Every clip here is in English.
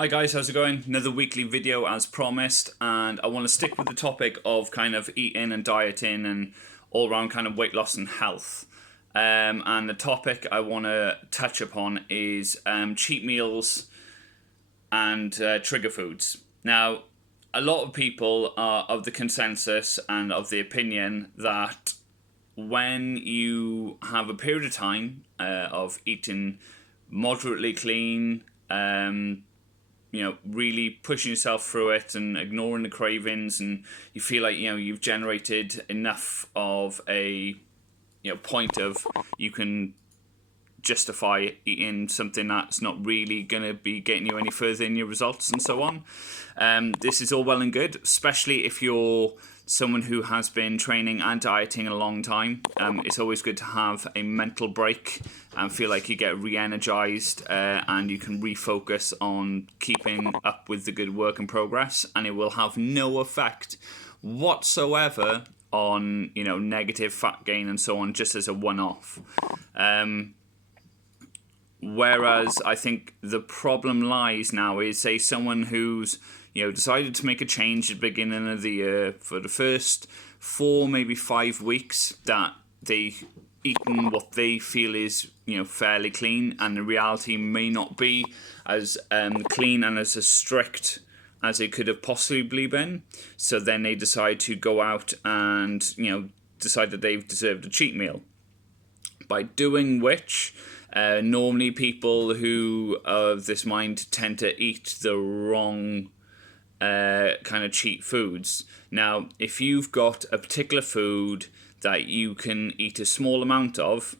Hi guys, how's it going? Another weekly video as promised, and I want to stick with the topic of kind of eating and dieting and all around kind of weight loss and health. And the topic I want to touch upon is cheat meals and trigger foods. Now, a lot of people are of the consensus and of the opinion that when you have a period of time of eating moderately clean, really pushing yourself through it and ignoring the cravings, and you feel like, you've generated enough of a, point of you can justify eating something that's not really going to be getting you any further in your results and so on. This is all well and good, especially if you're someone who has been training and dieting a long time. It's always good to have a mental break and feel like you get re-energized and you can refocus on keeping up with the good work and progress, and it will have no effect whatsoever on negative fat gain and so on, just as a one-off. Whereas I think the problem lies now is, say, someone who's decided to make a change at the beginning of the year. For the first 4, maybe 5 weeks, that they eaten what they feel is fairly clean, and the reality may not be as clean and as strict as it could have possibly been. So then they decide to go out and decide that they've deserved a cheat meal, by doing which normally people who are of this mind tend to eat the wrong kind of cheat foods. Now, if you've got a particular food that you can eat a small amount of,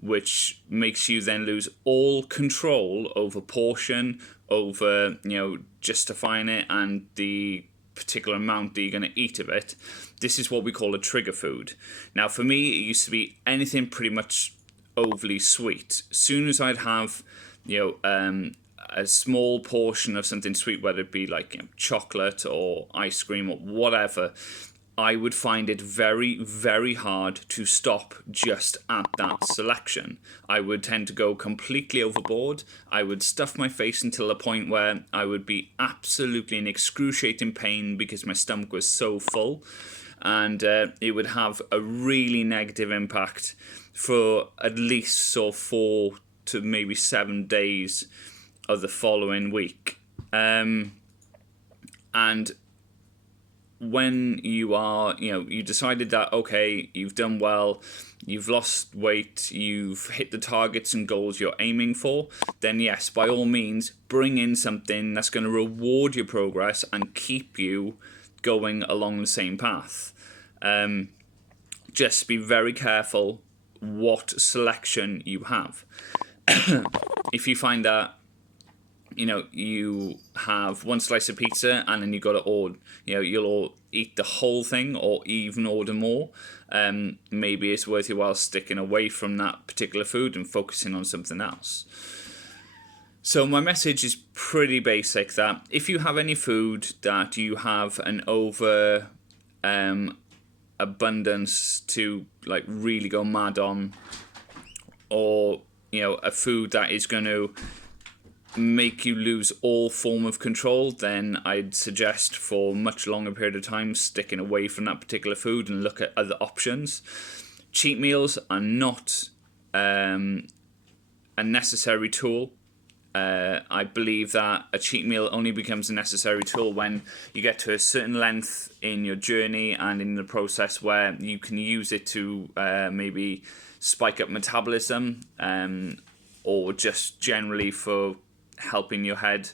which makes you then lose all control over portion, over justifying it and the particular amount that you're going to eat of it, this is what we call a trigger food. Now, for me, it used to be anything pretty much overly sweet. As soon as I'd have a small portion of something sweet, whether it be like chocolate or ice cream or whatever, I would find it very, very hard to stop just at that selection. I would tend to go completely overboard. I would stuff my face until the point where I would be absolutely in excruciating pain because my stomach was so full, and it would have a really negative impact for at least 4 to maybe 7 days of the following week. And when you are, you decided that, okay, you've done well, you've lost weight, you've hit the targets and goals you're aiming for, then yes, by all means, bring in something that's going to reward your progress and keep you going along the same path. Just be very careful what selection you have. If you find that you have one slice of pizza and then you got to order, you'll all eat the whole thing or even order more, maybe it's worth your while sticking away from that particular food and focusing on something else. So my message is pretty basic, that if you have any food that you have an over abundance to like really go mad on, or a food that is going to make you lose all form of control, then I'd suggest for a much longer period of time sticking away from that particular food and look at other options. Cheat meals are not a necessary tool. I believe that a cheat meal only becomes a necessary tool when you get to a certain length in your journey and in the process where you can use it to maybe spike up metabolism, or just generally for helping your head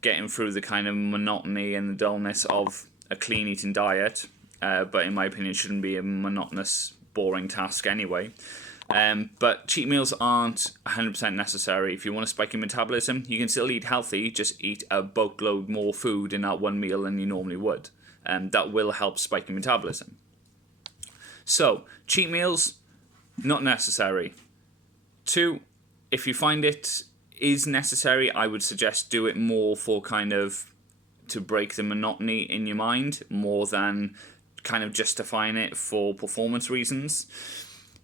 getting through the kind of monotony and the dullness of a clean eating diet. But in my opinion, it shouldn't be a monotonous, boring task anyway. But cheat meals aren't 100% necessary. If you want to spike your metabolism, you can still eat healthy, just eat a boatload more food in that one meal than you normally would. That will help spike your metabolism. So, cheat meals, not necessary. 2, if you find it is necessary, I would suggest do it more for kind of to break the monotony in your mind, more than kind of justifying it for performance reasons.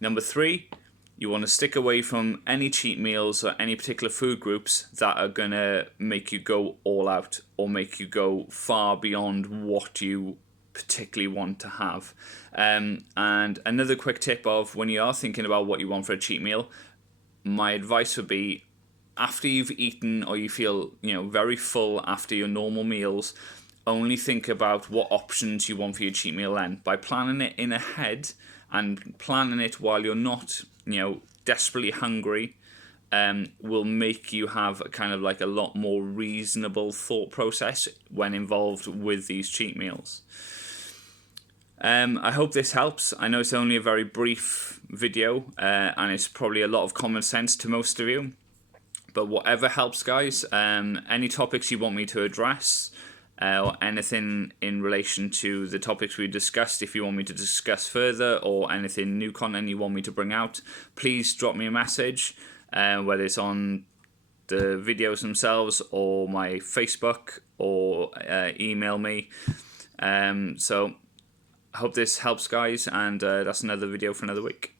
Number 3, You want to stick away from any cheat meals or any particular food groups that are going to make you go all out or make you go far beyond what you particularly want to have. And another quick tip of when you are thinking about what you want for a cheat meal, my advice would be after you've eaten or you feel very full after your normal meals, only think about what options you want for your cheat meal then. By planning it in ahead and planning it while you're not desperately hungry, will make you have kind of like a lot more reasonable thought process when involved with these cheat meals. I hope this helps. I know it's only a very brief video, and it's probably a lot of common sense to most of you. But whatever helps, guys. Any topics you want me to address, or anything in relation to the topics we discussed, if you want me to discuss further, or anything new content you want me to bring out, please drop me a message, whether it's on the videos themselves or my Facebook, or email me. So I hope this helps, guys, and that's another video for another week.